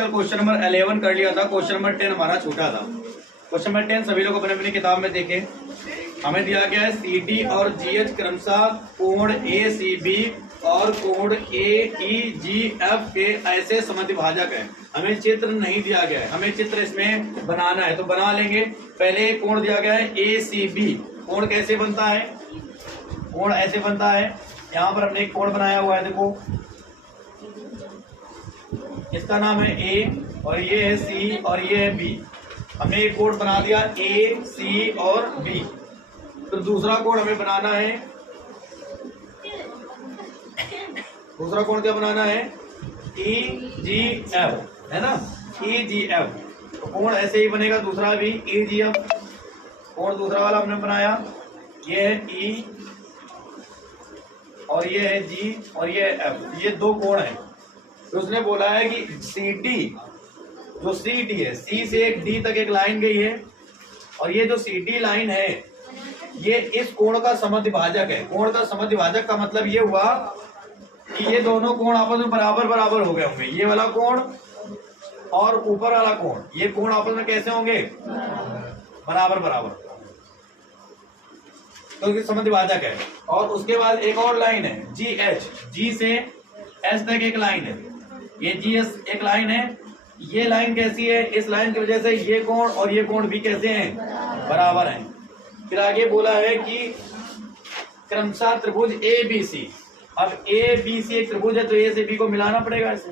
कल question number 11 कर लिया था, क्वेश्चन नंबर 10 हमारा छूटा था। क्वेश्चन नंबर 10 सभी लोग अपने अपनी किताब में देखें। हमें दिया गया है CD और GH क्रमशः कोण ACB और कोण AEGF के ऐसे समद्विभाजक है। हमें चित्र नहीं दिया गया है, हमें चित्र इसमें बनाना है, तो बना लेंगे। पहले कोण दिया गया है ACB। कोण कैसे बनता है? कोण ऐसे बनता है, यहाँ पर हमने एक कोण बनाया हुआ है, देखो इसका नाम है A और ये है C और ये है B। हमने एक कोण बना दिया A, C और B। तो दूसरा कोण हमें बनाना है, दूसरा कोण क्या बनाना है? EGF, है ना, EGF। तो कोण ऐसे ही बनेगा दूसरा भी EGF। कोण दूसरा वाला हमने बनाया, ये है E और ये है G और ये है F। ये दो कोण है। तो उसने बोला है कि CD, जो CD है, C से एक D तक एक लाइन गई है और ये जो CD लाइन है ये इस कोण का समद्विभाजक है। कोण का समद्विभाजक का मतलब ये हुआ कि ये दोनों कोण आपस में बराबर बराबर हो गए होंगे। ये वाला कोण और ऊपर वाला कोण, ये कोण आपस में कैसे होंगे? बराबर बराबर। तो ये समद्विभाजक है। और उसके बाद एक और लाइन है GH, G से S तक एक लाइन है, ये GS एक लाइन है। ये लाइन कैसी है? इस लाइन की वजह से ये कोण और ये कोण भी कैसे हैं? बराबर हैं। फिर आगे बोला है कि क्रमशः त्रिभुज ABC। अब ABC एक त्रिभुज है तो A से B को मिलाना पड़ेगा इसे।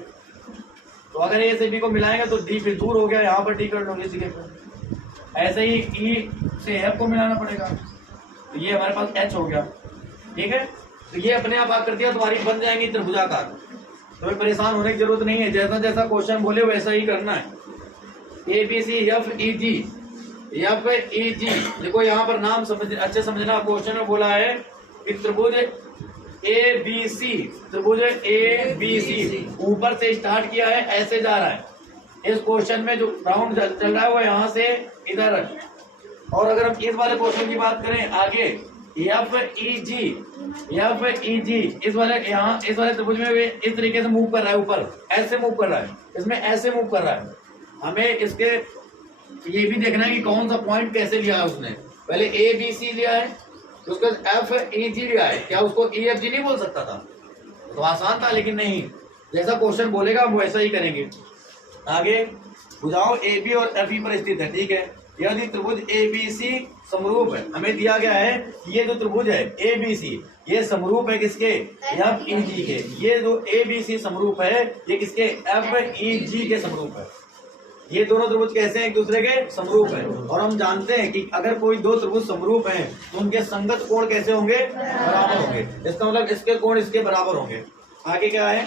तो अगर A से B को मिलाएंगे तो D फिर दूर हो गया, यहाँ पर D कर लो इसी के पर। ऐसे ही E से F को मिलाना पड़ेगा, तो ये हमारे पास H हो गया। ठीक है, तो ये अपने आप कर दिया, तुम्हारी बन जाएंगी त्रिभुजाकार। तुम्हें परेशान होने की जरूरत नहीं है, जैसा जैसा क्वेश्चन बोले वैसा ही करना है। ABC FEG, FEG। देखो यहाँ पर नाम समझ अच्छे समझना। क्वेश्चन में बोला है कि त्रिभुज ABC, त्रिभुज ABC ऊपर से स्टार्ट किया है, ऐसे जा रहा है। इस क्वेश्चन में जो राउंड चल रहा है वो यहाँ से इधर है। और अगर हम इस वाले क्वेश्चन की बात करें आगे, FEG, इस वाले यहाँ इस वाले त्रिभुज में इस तरीके से मूव कर रहा है, ऊपर ऐसे मूव कर रहा है, इसमें ऐसे मूव कर रहा है। हमें इसके ये भी देखना है कि कौन सा पॉइंट कैसे लिया है उसने। पहले ABC लिया है, तो उसके बाद FEG लिया है। क्या उसको EFG नहीं बोल सकता था? तो आसान था, लेकिन नहीं, जैसा क्वेश्चन बोलेगा हम वैसा ही करेंगे। आगे भुजाओं AB और FE पर स्थित है। ठीक है, यदि त्रिभुज ABC समरूप है, हमें दिया गया है ये जो त्रिभुज है ABC, ये समरूप है किसके? FEG के। ये जो ABC समरूप है ये किसके? FEG के समरूप है। ये दोनों त्रिभुज कैसे हैं? एक दूसरे के समरूप है। और हम जानते हैं कि अगर कोई दो त्रिभुज समरूप हैं तो उनके संगत कोण कैसे होंगे? बराबर होंगे। इसका मतलब इसके कोण इसके बराबर होंगे। आगे क्या है?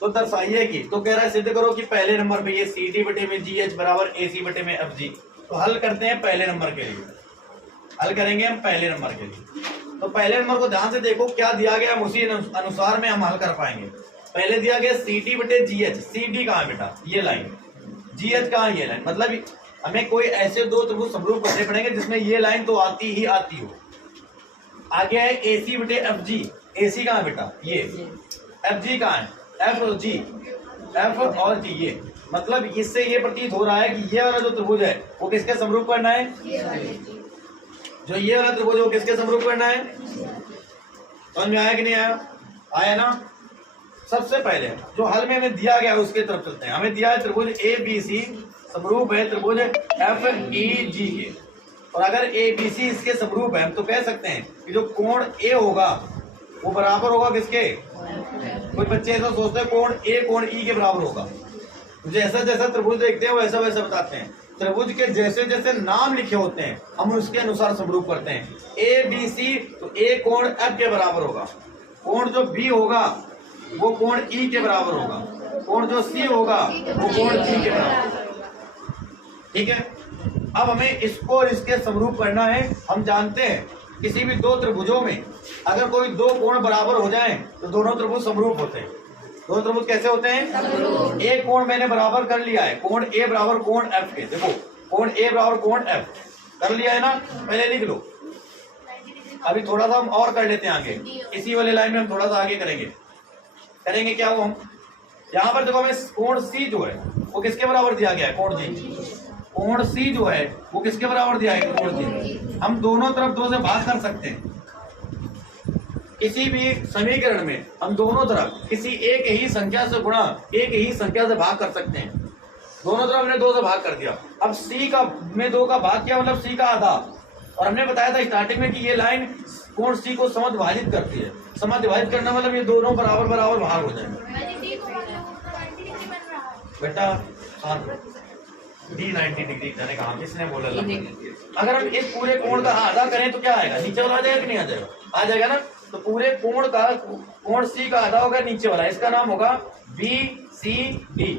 तो दर्शाइए कि, तो कह रहा है सिद्ध करो कि पहले नंबर पे ये CD बटे में GH बराबर AC बटे में FG। तो हल करते हैं पहले नंबर के लिए, हल करेंगे हम पहले नंबर के लिए। तो पहले नंबर को ध्यान से देखो क्या दिया गया, हम उसी अनुसार में हम हल कर पाएंगे। पहले दिया गया CD बटे GH। CD कहाँ है बेटा? ये लाइन। GH कहाँ है? ये लाइन। मतलब हमें कोई ऐसे दो त्रिभुज समरूप करने पड़ेंगे जिसमें ये लाइन तो आती ही आती हो। आगे है AC बटे FG। AC कहाँ है बेटा? ये। FG कहाँ है? F और G, F और G। ये मतलब इससे ये प्रतीत हो रहा है कि ये वाला जो त्रिभुज है वो किसके समरूप करना है? जो ये वाला त्रिभुज है वो किसके समरूप करना है? समझ में आया कि नहीं आया? आया ना? सबसे पहले जो हल में हमें दिया गया है उसके तरफ चलते हैं। हमें दिया है त्रिभुज ABC समरूप है त्रिभुज FEG के। और अगर ABC इसके समरूप है, हम तो कह सकते हैं कि जो कोण A होगा वो बराबर होगा किसके? कुछ बच्चे ऐसा सोचते हैं कोण A कोण E के बराबर होगा। जैसा जैसा त्रिभुज देखते हैं वैसा वैसा बताते हैं। त्रिभुज के जैसे जैसे नाम लिखे होते हैं हम उसके अनुसार समरूप करते हैं। ABC तो A कोण F के बराबर होगा, कोण जो B होगा वो कोण E के बराबर होगा, कोण जो C होगा वो कोण G के बराबर। ठीक है, अब हमें इसको और इसके समरूप करना है। हम जानते हैं किसी भी दो त्रिभुजों में अगर कोई दो कोण बराबर हो जाएं तो दोनों त्रिभुज समरूप होते हैं। दो त्रिभुज कैसे होते हैं? एक कोण मैंने बराबर कर लिया है, कोण A बराबर कोण F के। देखो कोण A बराबर कोण F कर लिया है ना, पहले लिख लो। अभी थोड़ा सा हम और कर लेते हैं आगे, इसी वाले लाइन में हम थोड़ा सा आगे करेंगे। क्या वो हम यहाँ पर देखो हमें कोण सी जो है वो किसके बराबर दिया गया है, कोण जी। कोण सी जो है वो किसके बराबर दिया है, कोण जी। हम दोनों तरफ 2 से भाग कर सकते हैं। किसी भी समीकरण में हम दोनों तरफ किसी एक ही संख्या से गुणा एक ही संख्या से भाग कर सकते हैं। दोनों तरफ हमने 2 से भाग कर दिया। अब सी का में 2 का भाग किया मतलब सी का आधा। और हमने बताया था स्टार्टिंग में कि ये लाइन कोण सी को समद्विभाजित करती है। समद्विभाजित करना मतलब ये दोनों बराबर बराबर भाग हो जाएंगे। बेटा डी 90 डिग्री मैंने कहा, किसने बोला? अगर हम इस पूरे कोण का आधा करें तो क्या आएगा, नीचे वाला आ जाएगा कि नहीं आ जाएगा? आ जाएगा ना। तो पूरे कोण का कोण सी का आधा होगा नीचे वाला, इसका नाम होगा बी सी डी।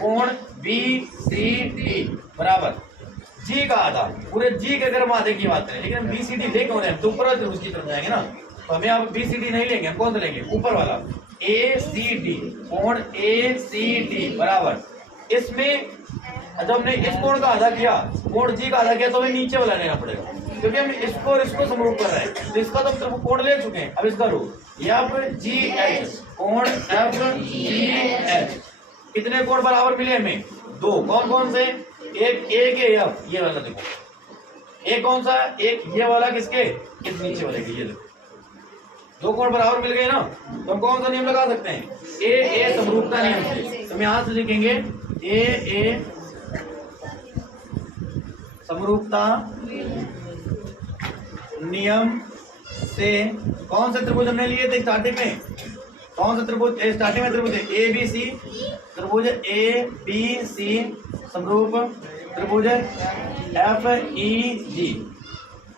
कोण बी सी डी बराबर जी का आधा। पूरे जी के अगर हम आधे की बात करें, लेकिन हम बी सी डी ले कौन है, तो ऊपर वाले उसकी तरफ जाएंगे ना। तो हमें अब बी सी डी नहीं लेंगे, हम कौन सा लेंगे, ऊपर वाला ए सी डी। कोण ए सी डी बराबर इसमें जब हमने इस कोण का आधा किया, कोण जी का आधा किया, तो हमें नीचे वाला लेना पड़ेगा क्योंकि हम इसको और इसको समरूप कर रहे हैं। तो इसका तो हम कोण ले चुके हैं। अब इसका लो एफ जी एच, कोण एफ जी एच। कितने कोण बराबर मिले हमें, 2। कौन कौन से, एक एफ ये वाला देखो, एक कौन सा, एक ये वाला किसके, इस नीचे वाले के, ये देखो 2 कोण बराबर मिल गए ना। तो हम कौन सा नियम लगा सकते हैं, ए समरूपता नियम से। तो हम यहां से लिखेंगे ए समरूपता नियम से कौन से त्रिभुज हमने लिए थे स्टार्टिंग में, कौन सा त्रिभुज स्टार्टिंग में, त्रिभुज ए बी सी, त्रिभुज ए बी सी समरूप त्रिभुज एफ ई जी।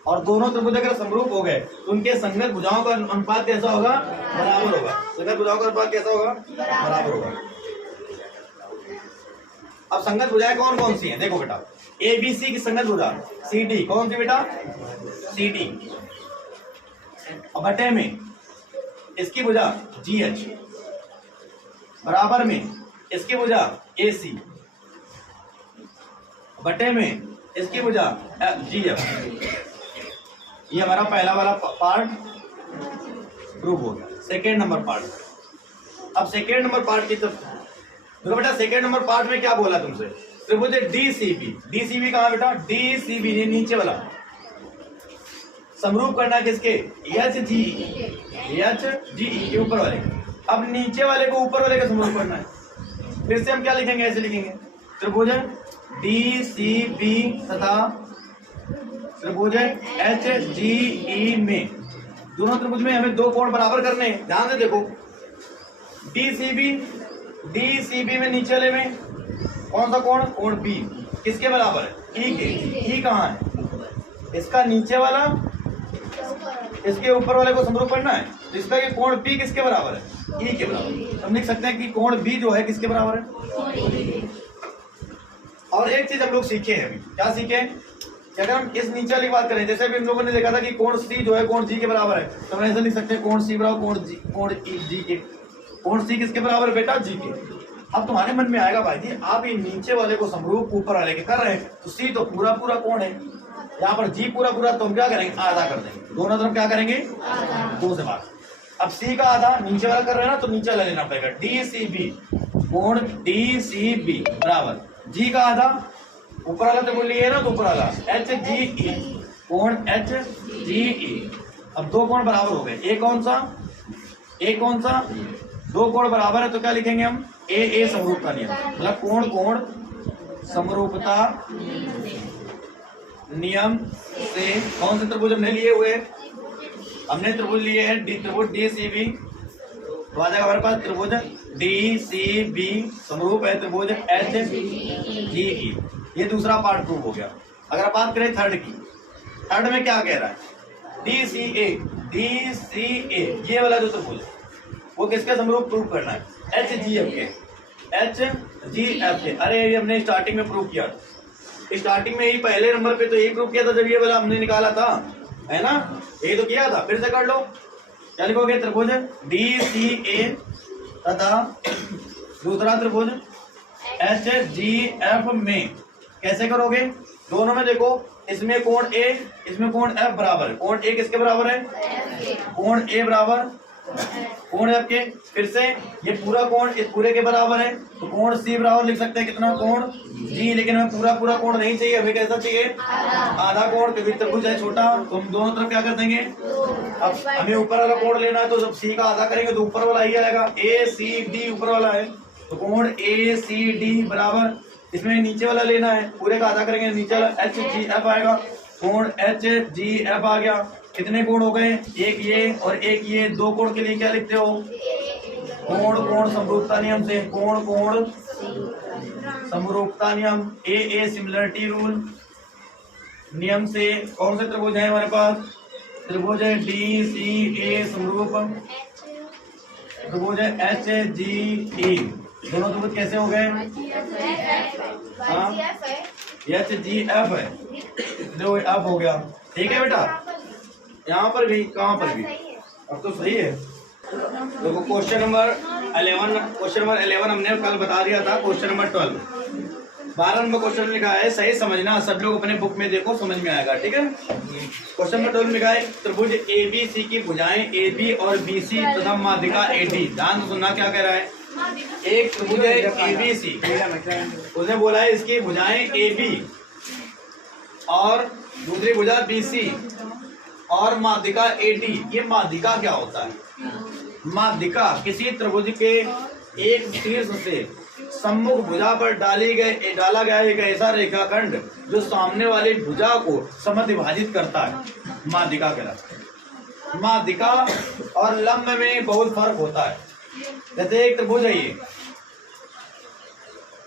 और दोनों त्रिभुज अगर समरूप हो गए तो उनके संगत भुजाओं का अनुपात कैसा होगा, बराबर होगा। संगत भुजाओं का अनुपात कैसा होगा, बराबर होगा। अब संगत भुजाएं कौन कौन सी हैं, देखो बेटा ए बी सी की संगत भुजा सी डी, कौन सी बेटा, सी डी। और बटे में इसकी भुजा जी एच, बराबर में इसकी भुजा ए सी, बटे में इसकी भुजा जी एफ। ये हमारा पहला वाला पार्ट प्रूव हो गया। Second number part. अब सेकेंड नंबर पार्ट की तरफ देखो बेटा, सेकेंड नंबर पार्ट में क्या बोला तुमसे, त्रिभुज डीसीबी। डीसीबी कहाँ बेटा, डीसीबी ये नीचे वाला समरूप करना किसके, एच जी के ऊपर वाले। अब नीचे वाले को ऊपर वाले का समरूप करना है। फिर से हम क्या लिखेंगे, ऐसे लिखेंगे त्रिभुज डीसीबी तथा त्रिभुज एच जी ई में, दोनों त्रिभुज में हमें 2 कोण बराबर करने हैं। ध्यान से देखो, डीसीबी में नीचे वाले में कौन सा कोण, कोण बी किसके बराबर है, ई के। ई कहाँ है, इसका नीचे वाला, इसके ऊपर वाले को समरूप करना है। तो इसका ये कोण बी किसके बराबर है, ई के बराबर। हम लिख सकते हैं कि कोण बी जो है किसके बराबर है। और एक चीज हम लोग सीखे हैं अभी, क्या सीखे कि अगर हम इस नीचे वाली बात करें, जैसे अभी हम लोगों ने देखा था कि कोण सी जो है कोण जी के बराबर है, तो हम ऐसे लिख सकते हैं कोण सी बराबर कोण जी के। कोण सी किसके बराबर बेटा, जी के। अब तुम्हारे मन में आएगा भाई जी आप ये नीचे वाले को समरूप ऊपर वाले के कर रहे हैं, तो सी तो पूरा पूरा कोण है, यहाँ पर जी पूरा पूरा, तो हम क्या करेंगे, आधा कर देंगे। दोनों तरफ क्या करेंगे, 2 से भाग। अब सी का आधा नीचे वाला कर रहे हैं ना, तो नीचे वाला लेना पड़ेगा, डी सी बी, कोण डी सी बी बराबर जी का आधा, ऊपर वाला तो बोल लिए ना, तो ऊपर वाला एच जी ई, कोण एच जी ई। अब 2 कोण बराबर हो गए, एक कौन सा, 2 कोण बराबर है, तो क्या लिखेंगे हम, ए समरूपता नियम, मतलब कोण समरूपता नियम से कौन से त्रिभुज हमने लिए हुए, हमने त्रिभुज लिए हैं त्रिभुज डी सी बी। तो आ जाएगा हमारे पास त्रिभुज डी सी बी समरूप है त्रिभुज एच जी ई। ये दूसरा पार्ट प्रूव हो गया। अगर आप बात करें थर्ड की, थर्ड में क्या कह रहा है, डी सी ए ये वाला जो त्रिभुज वो किसके समरूप प्रूव करना है, एच जी एफ के। अरे ये हमने स्टार्टिंग में प्रूव किया, स्टार्टिंग में ही पहले नंबर पे तो यही प्रूव किया था जब ये वाला हमने निकाला था, है ना, यही तो किया था। फिर से कर लो, क्या लिखोगे, त्रिभुज डी सी ए तथा दूसरा त्रिभुज एच जी एफ में। कैसे करोगे, दोनों में देखो, इसमें कोण ए, इसमें कोण एफ बराबर है। कोण ए किसके बराबर है, कोण ए बराबर कोण है आपके, फिर से ये पूरा कोण इस पूरे के बराबर है, तो कोण सी बराबर लिख सकते हैं कितना, कोण जी। लेकिन हमें पूरा पूरा कोण नहीं चाहिए, हमें कैसा चाहिए, आधा कोण, क्योंकि त्रिभुज है छोटा, तो हम दोनों तरफ क्या कर देंगे, अब हमें ऊपर वाला कोण लेना है, तो जब सी का आधा करेंगे तो ऊपर वाला ही आएगा, ए सी डी ऊपर वाला है, तो कोण ए सी डी बराबर, इसमें नीचे वाला लेना है, पूरे का आधा करेंगे नीचे वाला एच जी एफ आएगा, कोण एच जी एफ आ गया। कितने कोण हो गए, एक ये और एक ये, दो कोण के लिए क्या लिखते हो, कोण कोण समरूपता नियम से, कोण कोण समरूपता नियम, ए सिमिलरिटी रूल नियम से कौन से त्रिभुज है हमारे पास, त्रिभुज है डी सी ए समरूप, त्रिभुज है एच जी ई, दोनों त्रिभुज कैसे हो गए, एच जी एफ है, जो एफ हो गया, ठीक है बेटा, यहाँ पर भी, कहाँ पर भी, अब तो सही है। देखो क्वेश्चन नंबर 11 हमने कल बता दिया था, क्वेश्चन नंबर 12 नंबर क्वेश्चन लिखा है, सही समझना, सब लोग अपने बुक में देखो, समझ में आएगा, ठीक है। क्वेश्चन नंबर 12 लिखा है, त्रिभुज ए बी सी की भुजाएं ए बी और बी सी तथा माध्यिका ए डी, ध्यान से सुनना क्या कह रहा है, एक त्रिभुज है ए बी सी, उसने बोला है इसकी भुजाएं ए बी और दूसरी भुजा बी सी और माध्यिका ए डी। ये माध्यिका क्या होता है, माध्यिका किसी त्रिभुज के एक शीर्ष से सम्मुख भुजा पर डाला गया एक ऐसा रेखाखंड जो सामने वाली भुजा को समद्विभाजित करता है, माध्यिका कहलाता है। माध्यिका और लंब में बहुत फर्क होता है। जैसे एक त्रिभुज है ये,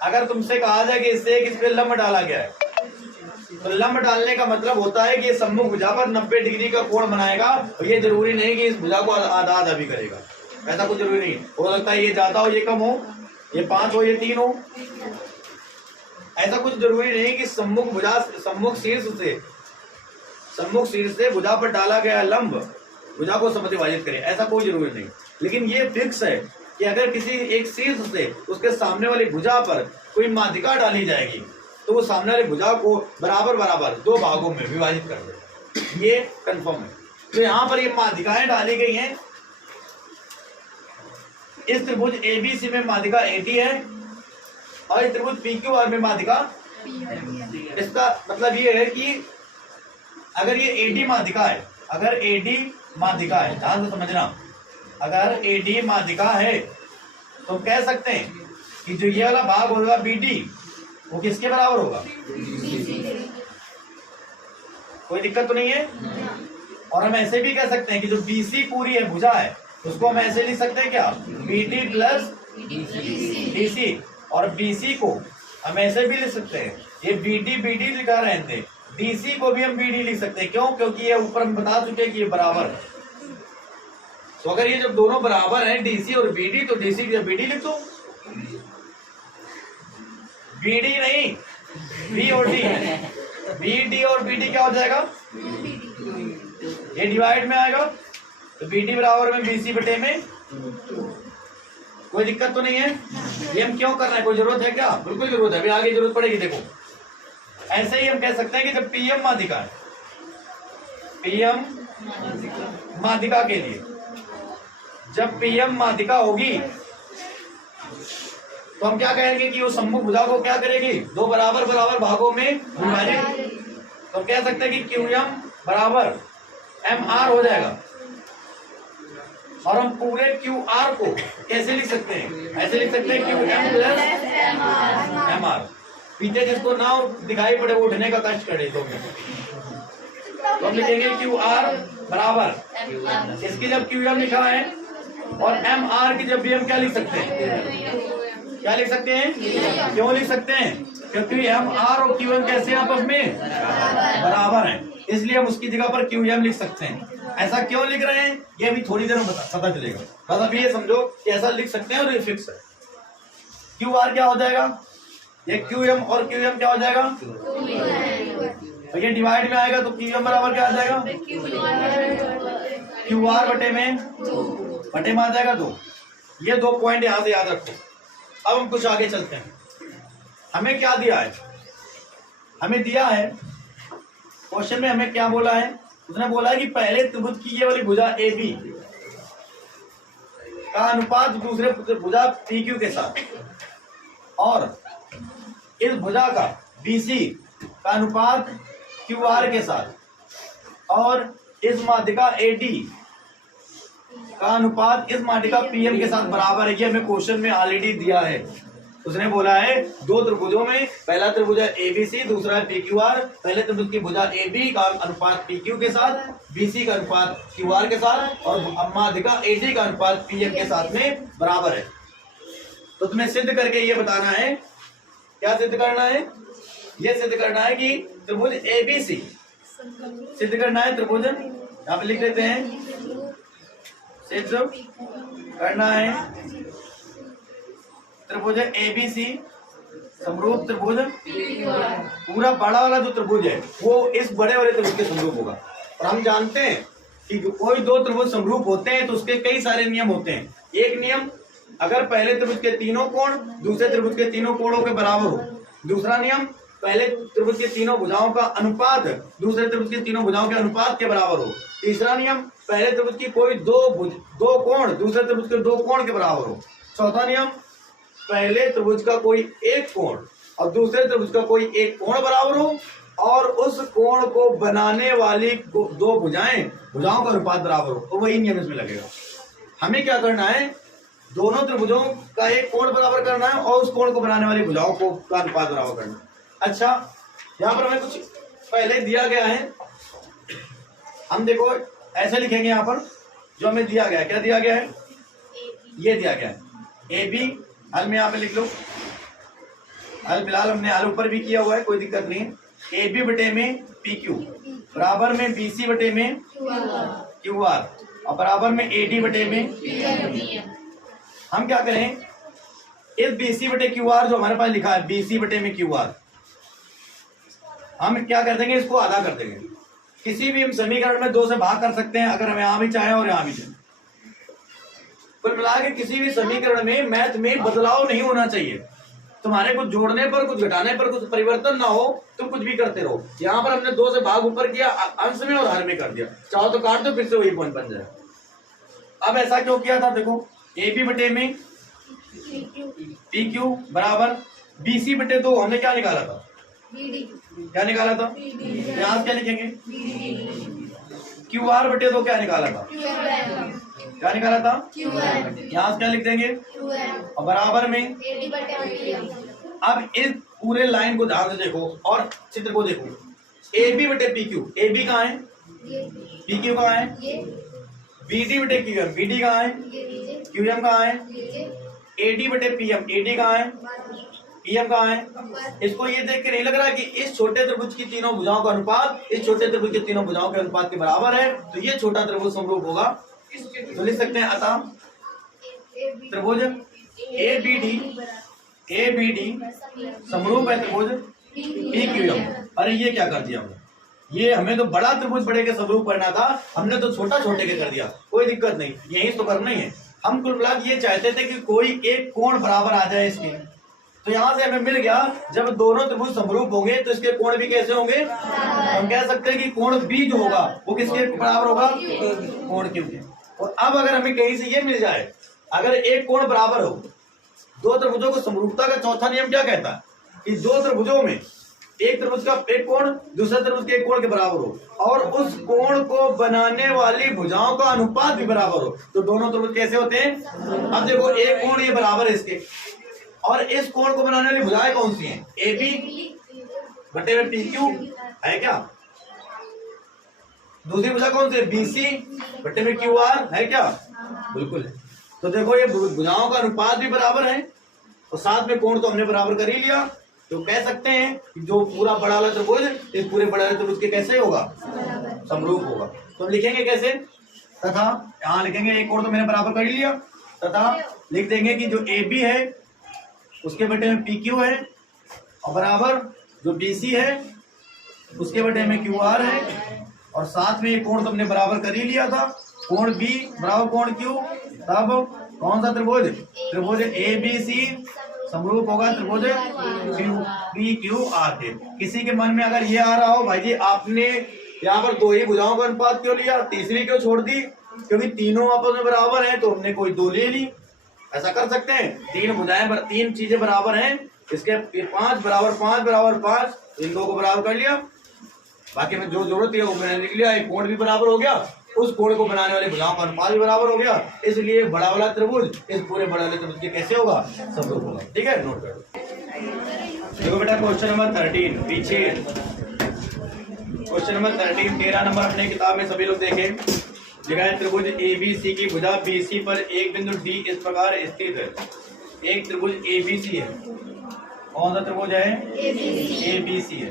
अगर तुमसे कहा जाए कि इससे इस पे लंब डाला गया है, तो लंब डालने का मतलब होता है कि ये सम्मुख भुजा पर 90 डिग्री का कोण बनाएगा, और ये जरूरी नहीं कि इस भुजा को आधा आधा भी करेगा, ऐसा कुछ जरूरी नहीं, हो सकता है ये ज्यादा हो ये कम हो, ये 5 हो ये 3 हो, ऐसा कुछ जरूरी नहीं कि सम्मुख शीर्ष से भुजा पर डाला गया लंब भुजा को समद्विभाजित करे, ऐसा कोई जरूरी नहीं। लेकिन ये फिक्स है कि अगर किसी एक शीर्ष से उसके सामने वाली भुजा पर कोई माध्यिका डाली जाएगी, तो वो सामने वाली भुजा को बराबर बराबर 2 भागों में विभाजित कर दे, ये कंफर्म है। तो यहाँ पर ये माध्यिकाएं डाली गई हैं, इस त्रिभुज एबीसी में माध्यिका एटी है और इस त्रिभुज पीक्यूआर में माध्यिका, इसका मतलब ये है कि अगर ये एडी माध्यिका है, अगर एडी माध्यिका है, ध्यान से समझना, अगर एडी माध्यिका है तो कह सकते हैं कि जो ये वाला भाग होगा बीडी, वो किसके बराबर होगा, कोई दिक्कत तो नहीं है। और हम ऐसे भी कह सकते हैं कि जो बीसी पूरी है भुजा है, उसको हम ऐसे लिख सकते हैं क्या, बीडी प्लस डीसी, और बीसी को हम ऐसे भी लिख सकते हैं, ये बीडी लिखा रहते हैं, डीसी को भी हम बीडी लिख सकते हैं, क्यों, क्योंकि ये ऊपर हम बता चुके हैं कि ये बराबर है। तो अगर ये जब दोनों बराबर हैं डीसी और बीडी, तो डीसी की बीडी लिख दो, बीडी नहीं बी और डी, बीडी और बीडी क्या हो जाएगा, ये डिवाइड में आएगा, तो बीडी बराबर में बीसी बटे में, कोई दिक्कत तो नहीं है। ये हम क्यों कर रहे हैं, कोई जरूरत है क्या, बिल्कुल जरूरत है, अभी आगे जरूरत पड़ेगी। देखो ऐसे ही हम कह सकते हैं कि जब पीएम माध्यिका है, पीएम माध्यिका के लिए जब पीएम माध्यिका होगी तो हम क्या कहेंगे कि वो सम्मुख भुजा को क्या करेगी, 2 बराबर बराबर भागों में विभाजित, तो हम कह सकते हैं कि क्यूएम बराबर एम आर हो जाएगा। और हम पूरे क्यू आर को कैसे लिख सकते हैं, ऐसे लिख सकते हैं Q M plus M R, पीछे जिसको ना दिखाई पड़े वो उठने का कष्ट करे, तो हम लिखेंगे क्यू आर बराबर, इसकी जब क्यू एम लिखा है और एम आर की जब भी हम क्या लिख सकते हैं, क्या लिख सकते हैं, क्यों लिख सकते हैं, क्योंकि एम आर और क्यू एम कैसे आपस में बराबर हैं, इसलिए हम उसकी जगह पर क्यू एम लिख सकते हैं। ऐसा क्यों लिख रहे हैं ये अभी थोड़ी देर में पता चलेगा, बस अभी ये समझो कि ऐसा लिख सकते हैं और ये फिक्स है। क्यू आर क्या हो जाएगा, ये क्यू एम और क्यू एम क्या हो जाएगा, तो ये डिवाइड में आएगा, तो क्यू एम बराबर क्या आ जाएगा, क्यू आर बटे में आ जाएगा 2। ये 2 पॉइंट यहां से याद रखो। अब हम कुछ आगे चलते हैं। हमें क्या दिया है, हमें दिया है क्वेश्चन में, हमें क्या बोला है, उसने बोला है कि पहले त्रिभुज की ये वाली भुजा ए बी, का अनुपात दूसरे भुजा PQ के साथ और इस भुजा का BC का अनुपात QR के साथ और इस माध्यिका AD का अनुपात इस माध्यिका PM के साथ बराबर है। ये हमें क्वेश्चन में ऑलरेडी दिया है। उसने बोला है दो त्रिभुजों में पहला त्रिभुज है ABC, दूसरा है PQR। पहले त्रिभुज की भुजा AB का अनुपात PQ के साथ, BC का अनुपात QR के साथ और माध्यिका AD का अनुपात PM के साथ में बराबर है। तो तुम्हें सिद्ध करके ये बताना है, क्या सिद्ध करना है? ये सिद्ध करना है कि त्रिभुज ABC सिद्ध करना है। त्रिभुज यहाँ पे लिख लेते हैं, सिद्ध करना है त्रिभुज ABC समरूप त्रिभुज, पूरा बड़ा वाला जो त्रिभुज है वो इस बड़े वाले त्रिभुज के समरूप होगा। और हम जानते हैं कि कोई दो त्रिभुज समरूप होते हैं तो उसके कई सारे नियम होते हैं। एक नियम, अगर पहले त्रिभुज के तीनों कोण दूसरे त्रिभुज के तीनों कोणों के बराबर हो। दूसरा नियम, पहले त्रिभुज के तीनों भुजाओं का अनुपात दूसरे त्रिभुज के तीनों भुजाओं के अनुपात के बराबर हो। तीसरा नियम, पहले त्रिभुज की कोई दो कोण दूसरे त्रिभुज के दो कोण के बराबर हो। चौथा नियम, पहले त्रिभुज का कोई एक कोण और दूसरे त्रिभुज का कोई एक कोण बराबर हो और उस कोण को बनाने वाली दो भुजाओं का अनुपात बराबर हो, तो वही नियम इसमें लगेगा। हमें क्या करना है? दोनों त्रिभुजों का एक कोण बराबर करना है और उस कोण को बनाने वाली भुजाओं को का अनुपात बराबर करना है। अच्छा, यहाँ पर हमें कुछ पहले दिया गया है, हम देखो ऐसे लिखेंगे। यहाँ पर जो हमें दिया गया है, क्या दिया गया है? ये दिया गया है AB, हल में यहाँ पे लिख लो। हल फिलहाल हमने हल ऊपर भी किया हुआ है, कोई दिक्कत नहीं है। AB बटे में PQ बराबर में BC बटे में QR और बराबर में AD बटे में। हम क्या करें, इस BC बटे QR जो हमारे पास लिखा है BC बटे में QR, हम क्या कर देंगे? इसको आधा कर देंगे। किसी भी हम समीकरण में 2 से भाग कर सकते हैं, अगर हम यहाँ भी चाहें और यहाँ भी चाहें। कुल मिला के किसी भी समीकरण में मैथ में बदलाव नहीं होना चाहिए। तुम्हारे कुछ जोड़ने पर, कुछ घटाने पर कुछ परिवर्तन ना हो, तुम कुछ भी करते रहो। यहाँ पर हमने 2 से भाग ऊपर किया, अंश में और हर में कर दिया। चाहो तो काट दो, फिर से वही पॉइंट बन जाए। अब ऐसा क्यों किया था? देखो, AB बटे में PQ बराबर BC बटे 2 हमने क्या निकाला था? क्या निकाला था? यहाँ क्या लिखेंगे? QR बटे 2 क्या निकाला था? क्या निकाला था? यहाँ क्या लिख देंगे? और बराबर में अब इस पूरे लाइन को ध्यान से देखो और चित्र को देखो। AB बटे PQ, AB कहाँ है? PQ कहाँ है? BD बटे QM, BD कहाँ है? QM कहाँ है? AD बटे PM, AD कहाँ है? PM कहाँ है? इसको ये देख के नहीं लग रहा कि इस छोटे त्रिभुज की तीनों भुजाओं का अनुपात इस छोटे त्रिभुज के तीनों भुजाओं के अनुपात के बराबर है, तो ये छोटा त्रिभुज समरूप होगा। तो लिख सकते हैं, अतः त्रिभुज ABD समरूप है त्रिभुज PQM। अरे ये क्या कर दिया हमने? ये हमें तो बड़ा त्रिभुज बड़े के समरूप करना था, हमने तो छोटा छोटे के कर दिया। कोई दिक्कत नहीं, यही तो करना ही है। हम कुल मिला ये चाहते थे कि कोई एक कोण बराबर आ जाए इसके, तो यहाँ से हमें मिल गया। जब दोनों त्रिभुज समरूप होंगे तो इसके कोण भी कैसे होंगे? हम कह सकते हैं कि कोण B जो होगा वो किसके बराबर होगा? कोण Q के। और अब अगर हमें कहीं से ये मिल जाए, अगर एक कोण बराबर हो, दो त्रिभुजों को समरूपता का चौथा नियम क्या कहता है? कि दो त्रिभुजों में एक त्रिभुज का एक कोण दूसरे त्रिभुज के एक कोण के बराबर हो और उस कोण को बनाने वाली भुजाओं का अनुपात भी बराबर हो, तो दोनों त्रिभुज कैसे होते हैं? अब देखो, एक कोण ये बराबर है इसके, और इस कोण को बनाने वाली भुजाएं कौन सी हैं? AB बटे में PQ है क्या? दूसरी भुजा कौन सी है? BC बटे में QR है क्या? बिल्कुल है। तो देखो, ये भुजाओं का अनुपात भी बराबर है और साथ में कोण तो हमने बराबर कर ही लिया। तो कह सकते हैं कि जो पूरा बड़ा वाला त्रिभुज इस पूरे बड़े वाले त्रिभुज के कैसे होगा? समरूप होगा। तो हम लिखेंगे कैसे? तथा यहाँ लिखेंगे, एक कोण तो मैंने बराबर कर ही लिया, तथा लिख देंगे कि जो AB है उसके बटे में PQ है और बराबर जो BC है उसके बटे में QR है और साथ में ये कोण तो हमने बराबर कर ही लिया था, कोण B बराबर कोण Q। तब कौन सा त्रिभुज? त्रिभुज ABC समरूप होगा त्रिभुज PQR के। किसी के मन में अगर ये आ रहा हो, भाई जी आपने यहाँ पर दो ही भुजाओं का अनुपात क्यों लिया, तीसरी क्यों छोड़ दी? क्योंकि तीनों आपस में बराबर हैं तो हमने कोई दो ले ली। ऐसा कर सकते हैं, तीन भुजाएं तीन चीजें बराबर हैं, इसके 5 बराबर 5 बराबर 5, इन दो को बराबर कर लिया, बाकी में जो जरूरत है वो मैंने लिख लिया। एक कोण भी बराबर हो गया, उस कोण को बनाने वाले भुजाओं का अनुपात भी बराबर हो गया, इसलिए बड़ा वाला त्रिभुज इस पूरे बड़े वाले त्रिभुज के कैसे होगा, समरूप होगा। ठीक है, नोट करो। देखो बेटा क्वेश्चन नंबर 13 पीछे, क्वेश्चन नंबर 13 13 नंबर अपने किताब में सभी लोग देखें। लिखा है त्रिभुज ABC की भुजा BC पर एक बिंदु D इस प्रकार स्थित है। एक त्रिभुज ABC है, कौन सा त्रिभुज है, ABC है।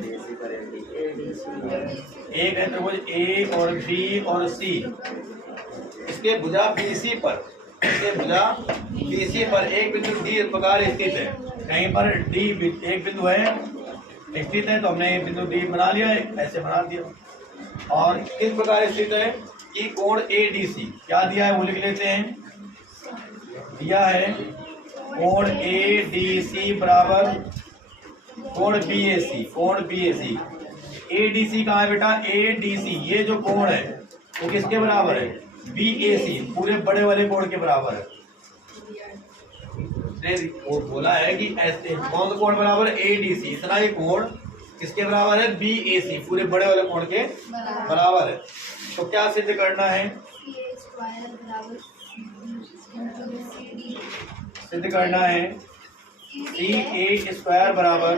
एक है त्रिभुज A और B और C, इसके भुजा BC पर, इसके भुजा BC पर एक बिंदु D इस प्रकार स्थित है। कहीं पर D एक बिंदु है स्थित है, तो हमने एक बिंदु D बना लिया है, ऐसे बना दिया। और किस प्रकार स्थित है कि कोण ADC, क्या दिया है वो लिख लेते हैं। दिया है कोण ADC बराबर कोण BAC, कोण BAC। ADC कहाँ है बेटा, ADC ये जो कोण है वो किसके बराबर है, BAC, पूरे बड़े वाले कोण के बराबर है। वो बोला है कि ऐसे कौन सा कोण बराबर है, ADC, इतना ये कोण किसके बराबर है, BAC, पूरे बड़े वाले कोण के बराबर है। तो क्या सिद्ध करना है, सिद्ध करना है CA स्क्वायर बराबर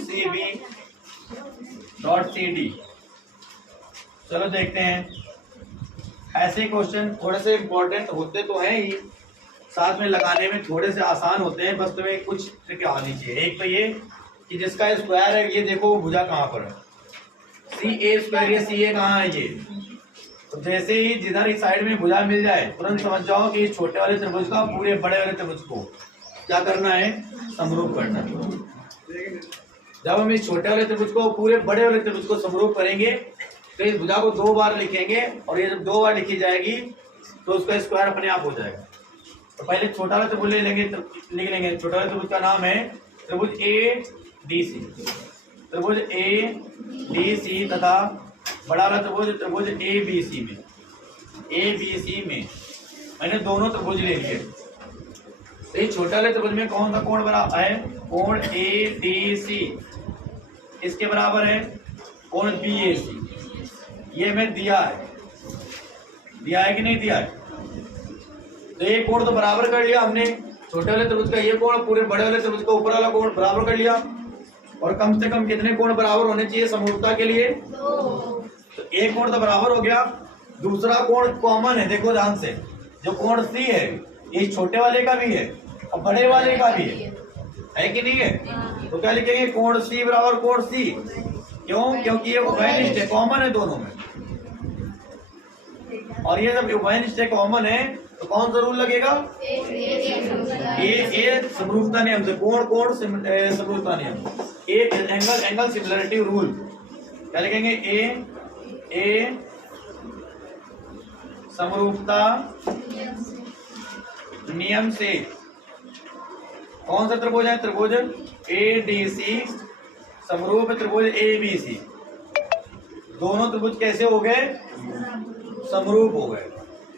CB डॉट CD। चलो देखते हैं, ऐसे क्वेश्चन थोड़े से इम्पोर्टेंट होते तो हैं ही, साथ में लगाने में थोड़े से आसान होते हैं, बस तुम्हें कुछ ट्रिक आनी चाहिए। एक तो ये कि जिसका स्क्वायर है ये देखो भुजा कहाँ पर है, CA स्क्वायर, ये CA कहाँ है, ये तो जैसे ही जिधर इस साइड में भुजा मिल जाए तुरंत समझ जाओ कि इस छोटे वाले त्रिभुज का पूरे बड़े वाले त्रिभुज को क्या करना है, समरूप करना है। जब हम इस छोटे वाले त्रिभुज को पूरे बड़े वाले त्रिभुज को समरूप करेंगे तो इस भुजा को 2 बार लिखेंगे, और ये जब 2 बार लिखी जाएगी तो उसका स्क्वायर अपने आप हो जाएगा। तो पहले छोटा वाला त्रिभुज ले लेंगे, लिख लेंगे। छोटा वाले त्रिभुज का नाम है त्रिभुज ADC, त्रिभुज ADC तथा बड़ा वाला त्रिभुज ABC में, ABC में मैंने दोनों त्रिभुज ले लिए। तो ये छोटा वाले त्रिभुज में कौन सा कोण बराबर है, कोण ADC, इसके बराबर है कोण BAC। ये हमें दिया है कि नहीं दिया है, तो ये कोण तो बराबर कर लिया हमने, छोटे वाले त्रिभुज का ये कोण पूरे बड़े वाले त्रिभुज का ऊपर वाला कोण बराबर कर लिया। और कम से कम कितने कोण बराबर होने चाहिए समरूपता के लिए, तो एक कोण तो बराबर हो गया, दूसरा कोण कॉमन है। देखो ध्यान से, जो कोण C है ये छोटे वाले का भी है और बड़े वाले का भी है कि नहीं है, तो क्या लिखेंगे, कोण C बराबर कोण C। क्यों, क्योंकि ये उभयनिष्ठ है, कॉमन है दोनों में, और ये जब उभयनिष्ठ कॉमन है तो कौन सा रूल लगेगा, ए समरूपता नियम से, कोण समरूपता नियम, एंगल सिमिलरिटी रूल। क्या लिखेंगे, ए समरूपता नियम से कौन सा त्रिभुज है, त्रिभुज ADC समरूप त्रिभुज ABC। दोनों त्रिभुज कैसे हो गए, समरूप हो गए।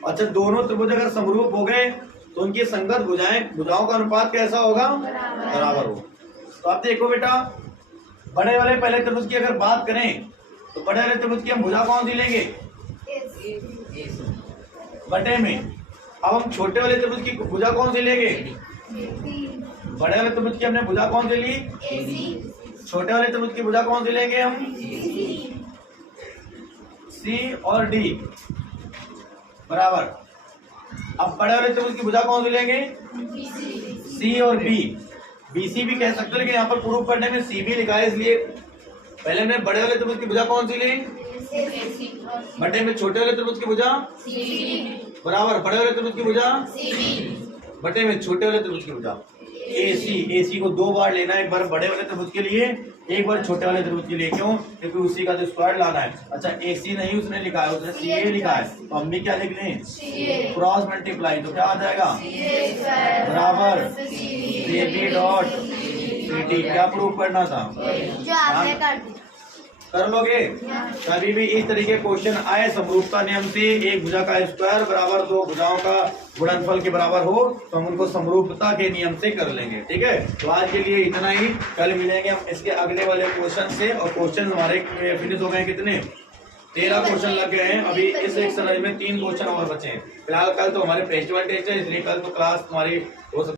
अच्छा, दोनों त्रिभुज अगर समरूप हो गए तो उनकी संगत भुजाओं का अनुपात कैसा होगा, बराबर होगा। तो आप देखो बेटा, बड़े वाले पहले त्रिभुज की अगर बात करें तो बड़े वाले त्रिभुज की हम भुजा कौन सी लेंगे, बटे में। अब हम छोटे वाले त्रिभुज की भुजा कौन सी लेंगे, बड़े वाले त्रिभुज की हमने भुजा कौन सी ली, छोटे वाले त्रिभुज की भुजा कौन सी लेंगे हम, C और D बराबर। अब बड़े वाले त्रिभुज की भुजा कौन सी लेंगे, C और B, BC भी कह सकते हो, लेकिन यहाँ पर प्रूफ करने में CB लिखा है, इसलिए पहले हमने बड़े वाले त्रिभुज की भुजा कौन सी ली, बटे में छोटे वाले त्रिभुज की भुजा बराबर, बड़े वाले त्रिभुज की भुजा बटे में छोटे वाले त्रिभुज की भुजा AC को 2 बार लेना है, एक बार बड़े वाले त्रिभुज के लिए, एक बार छोटे वाले त्रिभुज के लिए। क्यों, क्योंकि उसी का जो स्क्वायर लाना है। अच्छा, AC नहीं उसने लिखा है, उसने CA लिखा है, तो हम भी क्या लिख लें, क्रॉस मल्टीप्लाई, तो क्या आ जाएगा, बराबर CB डॉट CD। क्या प्रूफ करना था, जो आपने कर दिया। कर लोगे? कभी भी इस तरीके क्वेश्चन आए समरूपता नियम से, एक भुजा का स्क्वायर बराबर दो भुजाओं का गुणनफल के बराबर हो, तो हम उनको समरूपता के नियम से कर लेंगे। ठीक है, तो आज के लिए इतना ही, कल मिलेंगे हम इसके अगले वाले क्वेश्चन से। और क्वेश्चन हमारे फिनिश हो गए कितने? 13 क्वेश्चन लग गए हैं। अभी इस एक्सरसाइज में 3 क्वेश्चन और बचे हैं। फिलहाल कल तो हमारे फेस्टिवल टेस्ट है, इसलिए कल तो क्लास हमारी हो सकती